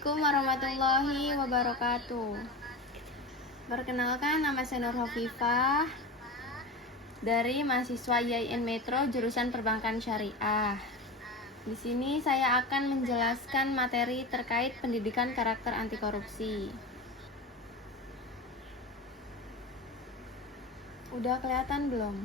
Assalamualaikum warahmatullahi wabarakatuh. Perkenalkan, nama saya Nur Hovifah dari mahasiswa IAIN Metro jurusan Perbankan Syariah. Di sini saya akan menjelaskan materi terkait pendidikan karakter anti korupsi. Udah kelihatan belum?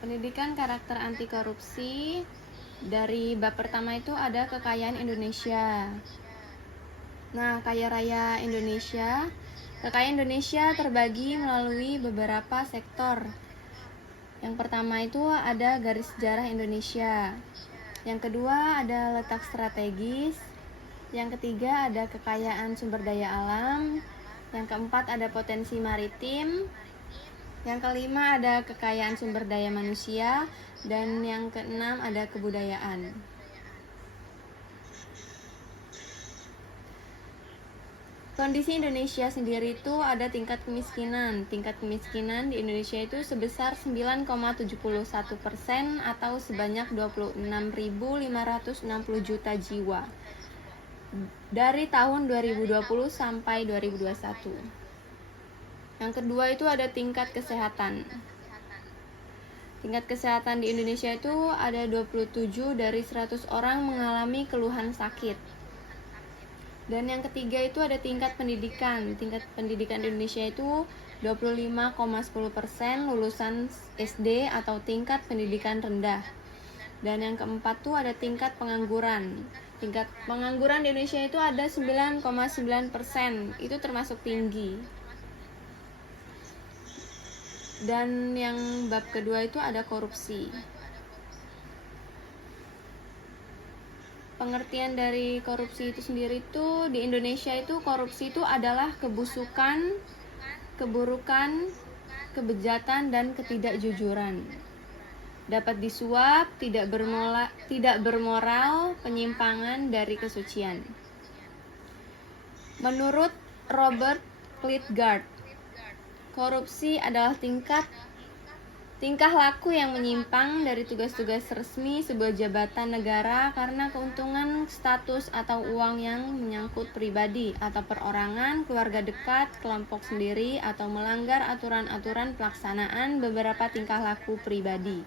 Pendidikan karakter anti korupsi, dari bab pertama itu ada kekayaan Indonesia. Nah, kaya raya Indonesia. Kekayaan Indonesia terbagi melalui beberapa sektor. Yang pertama itu ada garis sejarah Indonesia. Yang kedua ada letak strategis. Yang ketiga ada kekayaan sumber daya alam. Yang keempat ada potensi maritim. Yang kelima ada kekayaan sumber daya manusia. Dan yang keenam ada kebudayaan. Kondisi Indonesia sendiri itu ada tingkat kemiskinan. Tingkat kemiskinan di Indonesia itu sebesar 9,71% atau sebanyak 26.560 juta jiwa dari tahun 2020 sampai 2021. Yang kedua itu ada tingkat kesehatan. Tingkat kesehatan di Indonesia itu ada 27 dari 100 orang mengalami keluhan sakit. Dan yang ketiga itu ada tingkat pendidikan. Tingkat pendidikan di Indonesia itu 25,10% lulusan SD atau tingkat pendidikan rendah. Dan yang keempat tuh ada tingkat pengangguran. Tingkat pengangguran di Indonesia itu ada 9,9%. Itu termasuk tinggi. Dan yang bab kedua itu ada korupsi. Pengertian dari korupsi itu sendiri itu di Indonesia itu korupsi itu adalah kebusukan, keburukan, kebejatan dan ketidakjujuran. Dapat disuap, tidak bermoral, penyimpangan dari kesucian. Menurut Robert Klitgard, korupsi adalah tingkah laku yang menyimpang dari tugas-tugas resmi sebuah jabatan negara karena keuntungan, status, atau uang yang menyangkut pribadi atau perorangan, keluarga dekat, kelompok sendiri, atau melanggar aturan-aturan pelaksanaan beberapa tingkah laku pribadi.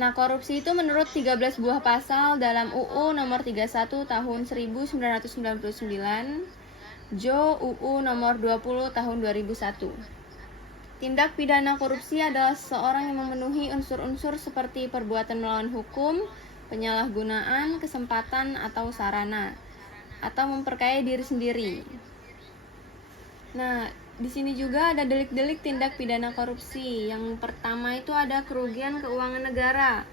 Nah, korupsi itu menurut 13 buah pasal dalam UU nomor 31 tahun 1999, Jo UU nomor 20 tahun 2001. Tindak pidana korupsi adalah seseorang yang memenuhi unsur-unsur seperti perbuatan melawan hukum, penyalahgunaan, kesempatan atau sarana, atau memperkaya diri sendiri. Nah, di sini juga ada delik-delik tindak pidana korupsi. Yang pertama itu ada kerugian keuangan negara.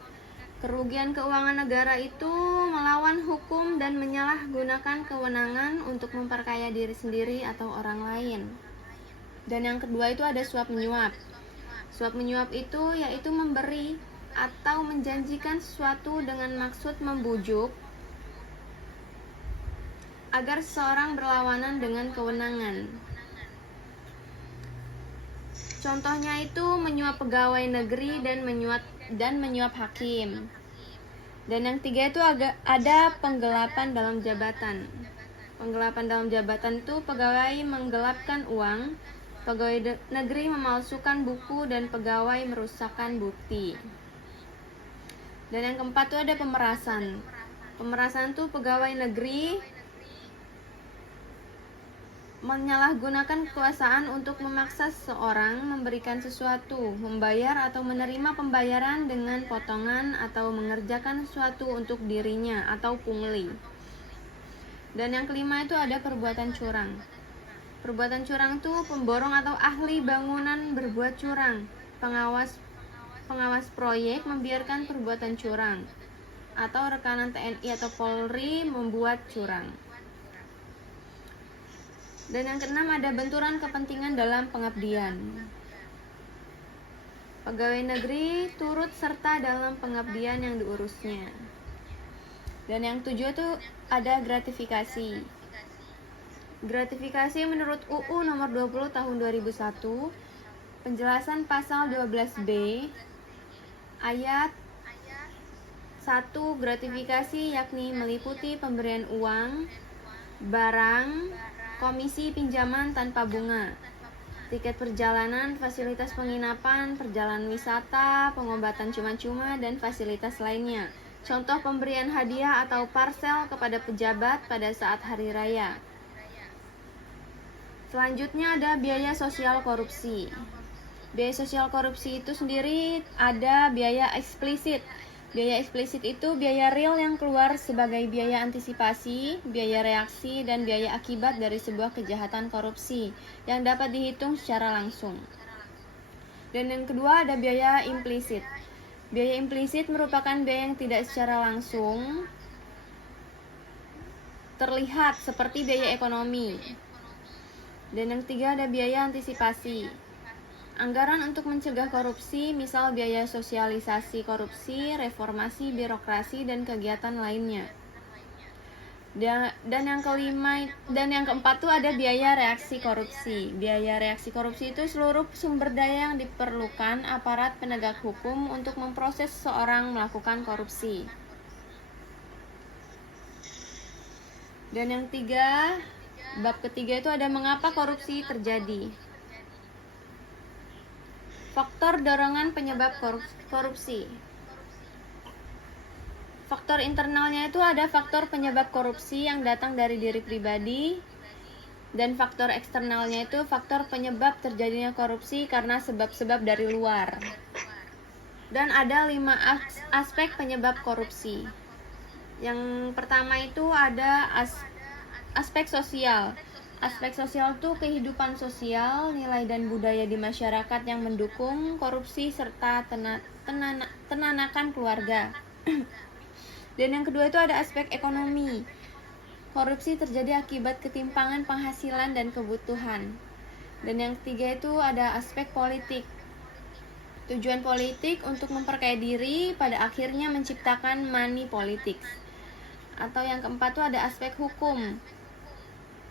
Kerugian keuangan negara itu melawan hukum dan menyalahgunakan kewenangan untuk memperkaya diri sendiri atau orang lain. Dan yang kedua itu ada suap menyuap. Suap menyuap itu yaitu memberi atau menjanjikan sesuatu dengan maksud membujuk agar seseorang berlawanan dengan kewenangan. Contohnya itu menyuap pegawai negeri dan menyuap hakim. Dan yang tiga itu ada penggelapan dalam jabatan. Penggelapan dalam jabatan itu pegawai menggelapkan uang, pegawai negeri memalsukan buku, dan pegawai merusakkan bukti. Dan yang keempat itu ada pemerasan. Pemerasan itu pegawai negeri menyalahgunakan kekuasaan untuk memaksa seseorang memberikan sesuatu, membayar atau menerima pembayaran dengan potongan, atau mengerjakan sesuatu untuk dirinya atau pungli. Dan yang kelima itu ada perbuatan curang. Perbuatan curang itu pemborong atau ahli bangunan berbuat curang. Pengawas proyek membiarkan perbuatan curang, atau rekanan TNI atau Polri membuat curang. Dan yang keenam ada benturan kepentingan dalam pengabdian. Pegawai negeri turut serta dalam pengabdian yang diurusnya. Dan yang tujuh itu ada gratifikasi. Gratifikasi menurut UU nomor 20 tahun 2001, penjelasan pasal 12B, Ayat 1. Gratifikasi yakni meliputi pemberian uang, barang, komisi pinjaman tanpa bunga, tiket perjalanan, fasilitas penginapan, perjalanan wisata, pengobatan cuma-cuma, dan fasilitas lainnya. Contoh pemberian hadiah atau parsel kepada pejabat pada saat hari raya. Selanjutnya ada biaya sosial korupsi. Biaya sosial korupsi itu sendiri ada biaya eksplisit. Biaya eksplisit itu biaya real yang keluar sebagai biaya antisipasi, biaya reaksi, dan biaya akibat dari sebuah kejahatan korupsi yang dapat dihitung secara langsung. Dan yang kedua ada biaya implisit. Biaya implisit merupakan biaya yang tidak secara langsung terlihat seperti biaya ekonomi. Dan yang ketiga ada biaya antisipasi. Anggaran untuk mencegah korupsi, misal biaya sosialisasi korupsi, reformasi birokrasi, dan kegiatan lainnya. Dan yang keempat tuh ada biaya reaksi korupsi. Biaya reaksi korupsi itu seluruh sumber daya yang diperlukan aparat penegak hukum untuk memproses seseorang melakukan korupsi. Dan yang bab ketiga itu ada mengapa korupsi terjadi. Faktor dorongan penyebab korupsi. Faktor internalnya itu ada faktor penyebab korupsi yang datang dari diri pribadi, dan faktor eksternalnya itu faktor penyebab terjadinya korupsi karena sebab-sebab dari luar. Dan ada 5 aspek penyebab korupsi. Yang pertama itu ada aspek sosial. Aspek sosial itu kehidupan sosial, nilai dan budaya di masyarakat yang mendukung korupsi serta tenanakan keluarga. Dan yang kedua itu ada aspek ekonomi. Korupsi terjadi akibat ketimpangan penghasilan dan kebutuhan. Dan yang ketiga itu ada aspek politik. Tujuan politik untuk memperkaya diri pada akhirnya menciptakan money politics. Atau yang keempat itu ada aspek hukum.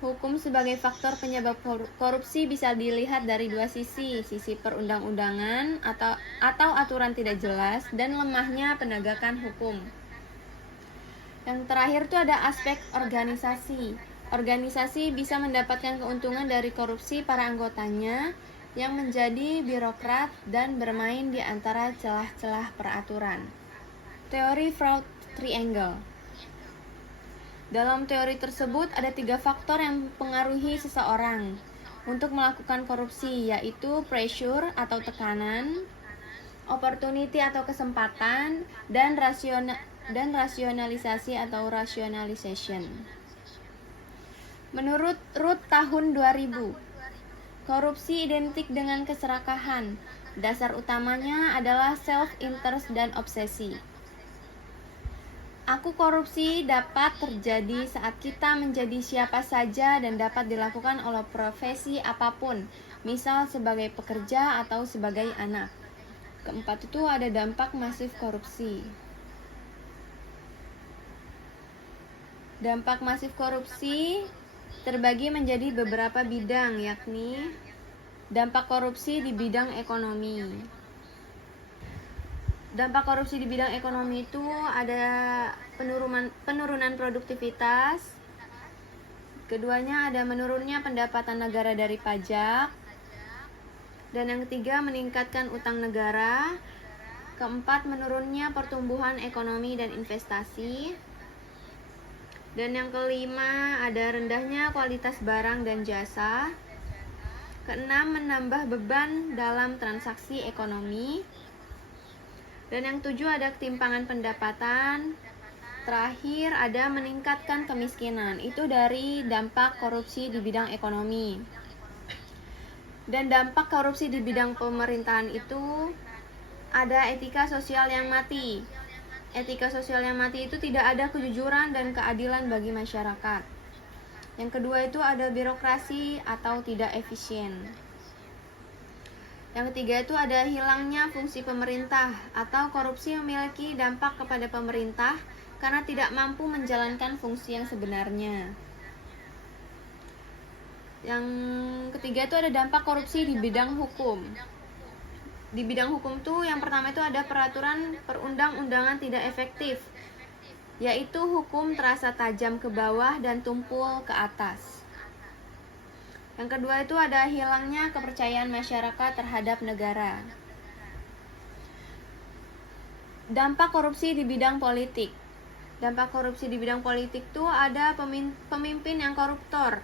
Hukum sebagai faktor penyebab korupsi bisa dilihat dari dua sisi perundang-undangan atau aturan tidak jelas dan lemahnya penegakan hukum. Yang terakhir itu ada aspek organisasi. Organisasi bisa mendapatkan keuntungan dari korupsi para anggotanya yang menjadi birokrat dan bermain di antara celah-celah peraturan. Teori fraud triangle. Dalam teori tersebut ada 3 faktor yang mempengaruhi seseorang untuk melakukan korupsi, yaitu pressure atau tekanan, opportunity atau kesempatan, dan rasionalisasi atau rationalization. Menurut Ruth tahun 2000, korupsi identik dengan keserakahan. Dasar utamanya adalah self-interest dan obsesi. Aku korupsi dapat terjadi saat kita menjadi siapa saja dan dapat dilakukan oleh profesi apapun, misal sebagai pekerja atau sebagai anak. Keempat itu ada dampak masif korupsi. Dampak masif korupsi terbagi menjadi beberapa bidang, yakni dampak korupsi di bidang ekonomi. Dampak korupsi di bidang ekonomi itu ada penurunan produktivitas. Keduanya ada menurunnya pendapatan negara dari pajak. Dan yang ketiga meningkatkan utang negara. Keempat menurunnya pertumbuhan ekonomi dan investasi. Dan yang kelima ada rendahnya kualitas barang dan jasa. Keenam menambah beban dalam transaksi ekonomi. Dan yang tujuh ada ketimpangan pendapatan. Terakhir ada meningkatkan kemiskinan. Itu dari dampak korupsi di bidang ekonomi. Dan dampak korupsi di bidang pemerintahan itu ada etika sosial yang mati. Etika sosial yang mati itu tidak ada kejujuran dan keadilan bagi masyarakat. Yang kedua itu ada birokrasi atau tidak efisien. Yang ketiga itu ada hilangnya fungsi pemerintah atau korupsi memiliki dampak kepada pemerintah karena tidak mampu menjalankan fungsi yang sebenarnya. Yang ketiga itu ada dampak korupsi di bidang hukum. di bidang hukum tuh yang pertama itu ada peraturan perundang-undangan tidak efektif, yaitu hukum terasa tajam ke bawah dan tumpul ke atas. Yang kedua itu ada hilangnya kepercayaan masyarakat terhadap negara. Dampak korupsi di bidang politik. Dampak korupsi di bidang politik tuh ada pemimpin yang koruptor,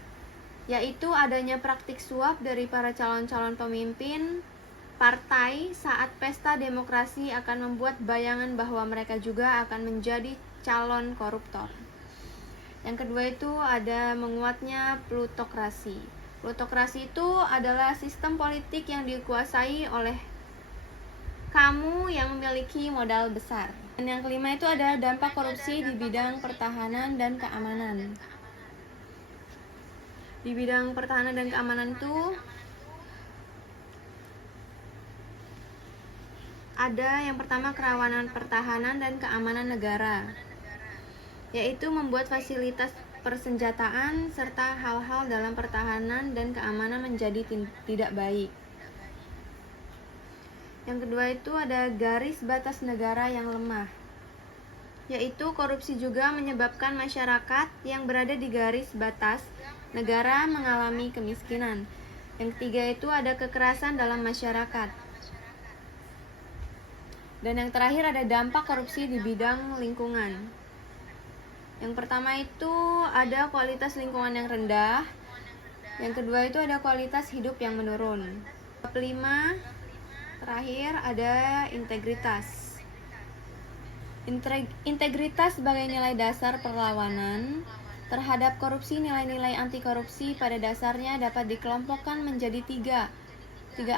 yaitu adanya praktik suap dari para calon-calon pemimpin partai saat pesta demokrasi akan membuat bayangan bahwa mereka juga akan menjadi calon koruptor. Yang kedua itu ada menguatnya plutokrasi. Plutokrasi itu adalah sistem politik yang dikuasai oleh kamu yang memiliki modal besar. Dan yang kelima itu ada dampak korupsi di bidang pertahanan dan keamanan. Di bidang pertahanan dan keamanan itu ada yang pertama kerawanan pertahanan dan keamanan negara, yaitu membuat fasilitas persenjataan serta hal-hal dalam pertahanan dan keamanan menjadi tidak baik. Yang kedua itu ada garis batas negara yang lemah, yaitu korupsi juga menyebabkan masyarakat yang berada di garis batas negara mengalami kemiskinan. Yang ketiga itu ada kekerasan dalam masyarakat. Dan yang terakhir ada dampak korupsi di bidang lingkungan. Yang pertama itu ada kualitas lingkungan yang rendah. Yang kedua itu ada kualitas hidup yang menurun. Kelima, terakhir ada integritas. Integritas sebagai nilai dasar perlawanan terhadap korupsi. Nilai-nilai anti korupsi pada dasarnya dapat dikelompokkan menjadi tiga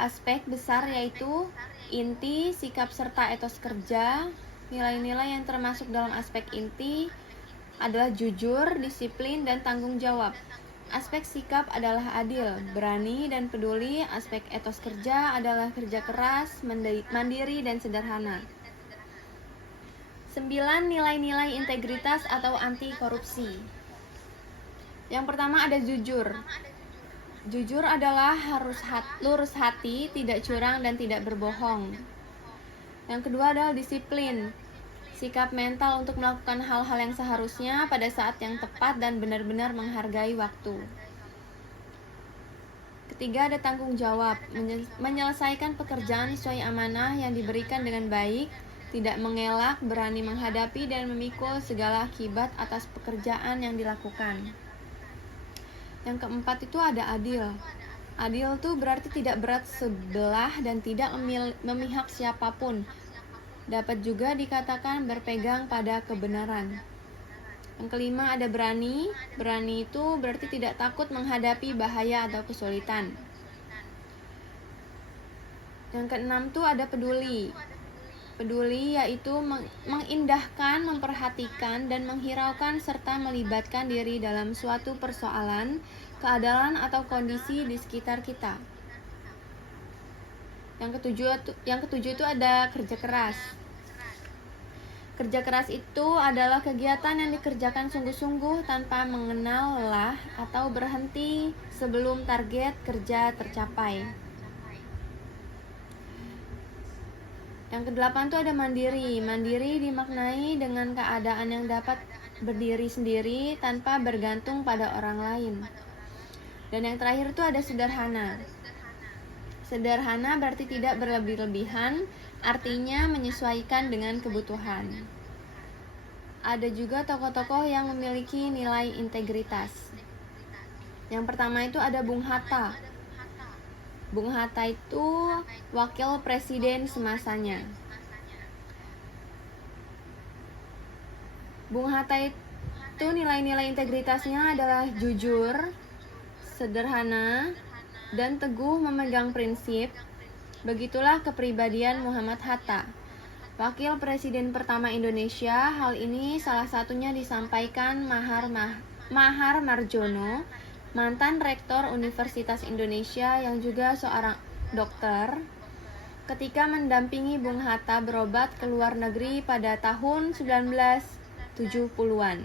aspek besar, yaitu inti, sikap, serta etos kerja. Nilai-nilai yang termasuk dalam aspek inti adalah jujur, disiplin, dan tanggung jawab. Aspek sikap adalah adil, berani, dan peduli. Aspek etos kerja adalah kerja keras, mandiri, dan sederhana. 9 nilai-nilai integritas atau anti korupsi. Yang pertama ada jujur. Jujur adalah harus lurus hati, tidak curang, dan tidak berbohong. Yang kedua adalah disiplin. Sikap mental untuk melakukan hal-hal yang seharusnya pada saat yang tepat dan benar-benar menghargai waktu. Ketiga ada tanggung jawab. Menyelesaikan pekerjaan sesuai amanah yang diberikan dengan baik, tidak mengelak, berani menghadapi dan memikul segala akibat atas pekerjaan yang dilakukan. Yang keempat itu ada adil. Adil itu berarti tidak berat sebelah dan tidak memihak siapapun. Dapat juga dikatakan berpegang pada kebenaran. Yang kelima ada berani. Berani itu berarti tidak takut menghadapi bahaya atau kesulitan. Yang keenam itu ada peduli. Peduli yaitu mengindahkan, memperhatikan, dan menghiraukan serta melibatkan diri dalam suatu persoalan, keadaan, atau kondisi di sekitar kita. Yang ketujuh itu ada kerja keras. Kerja keras itu adalah kegiatan yang dikerjakan sungguh-sungguh tanpa mengenal lelah atau berhenti sebelum target kerja tercapai. Yang kedelapan itu ada mandiri. Mandiri dimaknai dengan keadaan yang dapat berdiri sendiri tanpa bergantung pada orang lain. Dan yang terakhir itu ada sederhana. Sederhana berarti tidak berlebih-lebihan, artinya menyesuaikan dengan kebutuhan. Ada juga tokoh-tokoh yang memiliki nilai integritas. Yang pertama itu ada Bung Hatta. Bung Hatta itu wakil presiden semasanya. Bung Hatta itu nilai-nilai integritasnya adalah jujur, sederhana, dan teguh memegang prinsip. Begitulah kepribadian Muhammad Hatta, wakil presiden pertama Indonesia. Hal ini salah satunya disampaikan Mahar Marjono, mantan rektor Universitas Indonesia yang juga seorang dokter, ketika mendampingi Bung Hatta berobat ke luar negeri pada tahun 1970-an.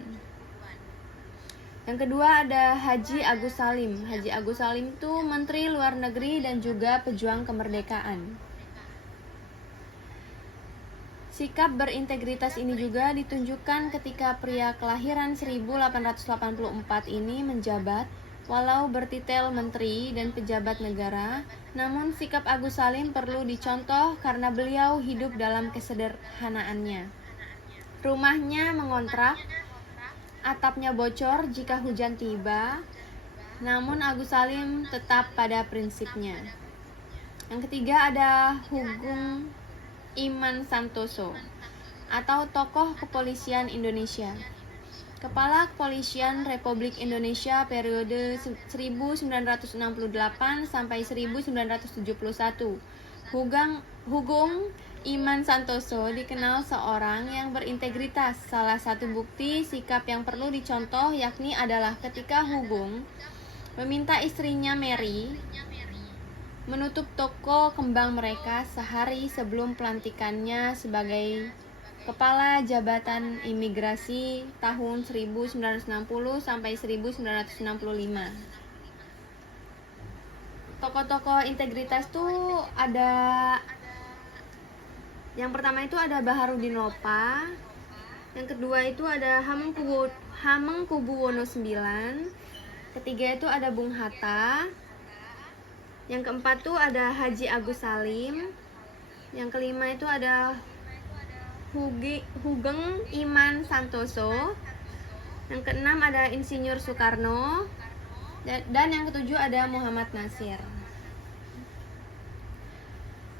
Yang kedua ada Haji Agus Salim. Haji Agus Salim itu Menteri Luar Negeri dan juga pejuang kemerdekaan. Sikap berintegritas ini juga ditunjukkan ketika pria kelahiran 1884 ini menjabat, walau bertitel menteri dan pejabat negara, namun sikap Agus Salim perlu dicontoh karena beliau hidup dalam kesederhanaannya. Rumahnya mengontrak, atapnya bocor jika hujan tiba, namun Agus Salim tetap pada prinsipnya. Yang ketiga ada Hugeng Iman Santoso atau tokoh kepolisian Indonesia. Kepala Kepolisian Republik Indonesia periode 1968 sampai 1971. Hugeng Iman Santoso dikenal seorang yang berintegritas. Salah satu bukti sikap yang perlu dicontoh yakni adalah ketika Hugeng meminta istrinya Mary menutup toko kembang mereka sehari sebelum pelantikannya sebagai Kepala Jabatan Imigrasi tahun 1960 sampai 1965. Tokoh-tokoh integritas tuh ada, yang pertama itu ada Baharudin Lopa, yang kedua itu ada Hamengkubuwono IX, ketiga itu ada Bung Hatta, yang keempat tuh ada Haji Agus Salim, yang kelima itu ada Hugeng Iman Santoso, yang keenam ada Insinyur Soekarno, dan yang ketujuh ada Muhammad Nasir.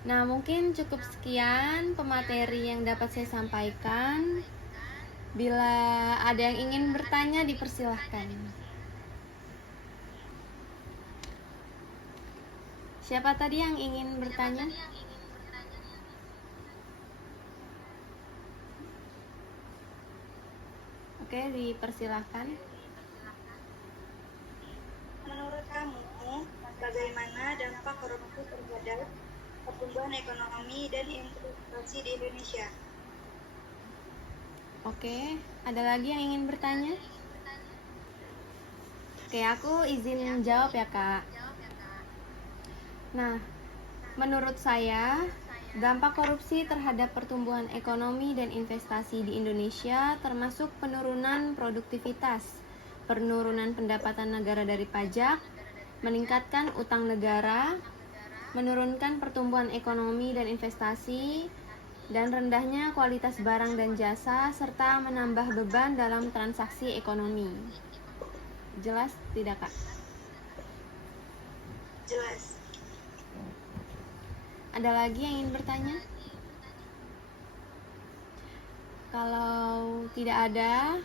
Nah, mungkin cukup sekian pemateri yang dapat saya sampaikan. Bila ada yang ingin bertanya, dipersilahkan. Siapa tadi yang ingin bertanya? Oke, dipersilahkan. Menurut kamu, bagaimana dampak korupsi terhadap pertumbuhan ekonomi dan investasi di Indonesia? Oke, ada lagi yang ingin bertanya? Oke, aku izin jawab ya, Kak. Nah, menurut saya, dampak korupsi terhadap pertumbuhan ekonomi dan investasi di Indonesia termasuk penurunan produktivitas, penurunan pendapatan negara dari pajak, meningkatkan utang negara, menurunkan pertumbuhan ekonomi dan investasi, dan rendahnya kualitas barang dan jasa, serta menambah beban dalam transaksi ekonomi. Jelas tidak, Kak? Jelas. Ada lagi yang ingin bertanya? Kalau tidak ada,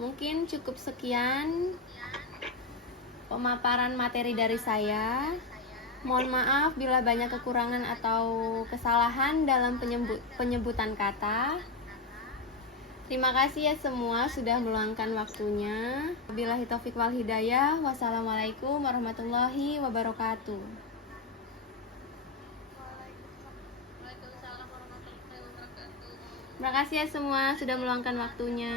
mungkin cukup sekian pemaparan materi dari saya. Mohon maaf bila banyak kekurangan atau kesalahan dalam penyebutan kata. Terima kasih ya semua sudah meluangkan waktunya. Wabillahi taufiq wal hidayah. Wassalamualaikum warahmatullahi wabarakatuh. Terima kasih ya semua sudah meluangkan waktunya.